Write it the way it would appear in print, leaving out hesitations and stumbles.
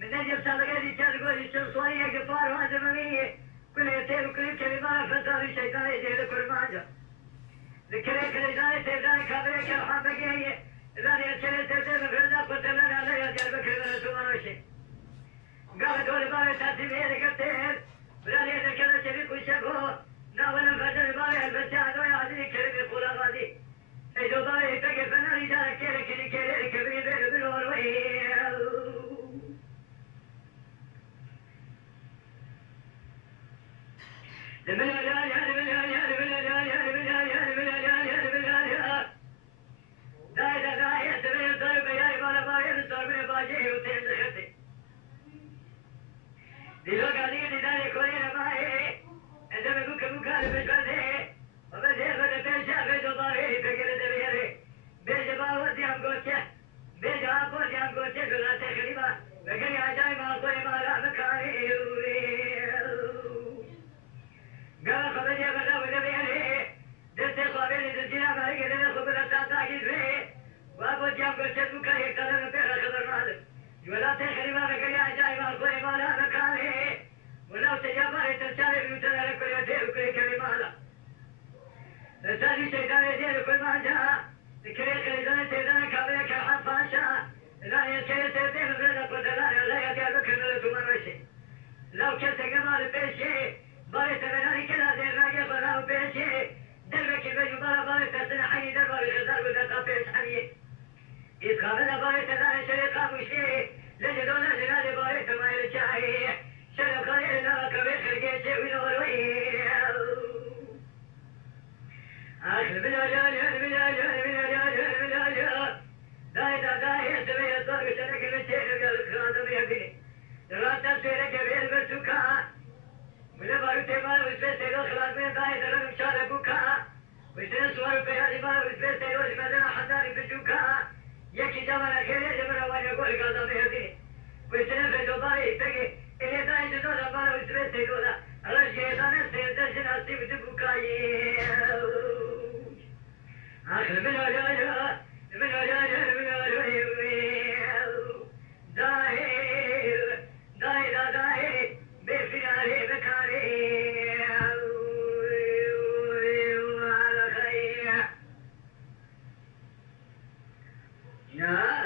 من نجم صادقين يقول يشوف صوريه قفار وهذا منيه كل يتيم وكل كلمة فصار الشيطان يجي لكل ماجا ذكرك الإدارة تبدأ كابريك الحب بقية إذا يشتري تبدأ مفردا قلت لنا لا يجعل بكر ولا تمروشي قال دول باري تاتيبية لكتير براني ذكرة شبيك وشبه ناولا فجر باري البجاد ويعزي كريم يقول غادي إذا باري يتقف أنا رجال كيري كيري كيري كبير بير بالور وهي لو كنت قمر بيشي باريت بناني كلا زي الراقي بلاو بيشي دربك البيج بارا باريت سنة حي دربا بخزار وذاتا بيش حمي إذخابنا باريت ذا شريقا مشي لجدونا جلال باريت ما يرجعي شرق خير لك بخرقي شي ونوروي آخر بالعجال داي سبيل الطرق شرق المشي قال خاطب يبيني راتا سيرة كبير برسوكا ولا بارو تيمار وزبه سيرو خلاص من داي درم مشارة بوكا وزن سوارو بيادي مار وزبه سيرو جمدنا حداري بجوكا يكي جمانا خيري جمرا وانا قول قاضا بيهدي وزن فيدو باري تكي إلي داي جدونا مار وزبه سيرو دا رجي دانا سير درشن أصيب دبوكا آخر من عجاجا Yeah.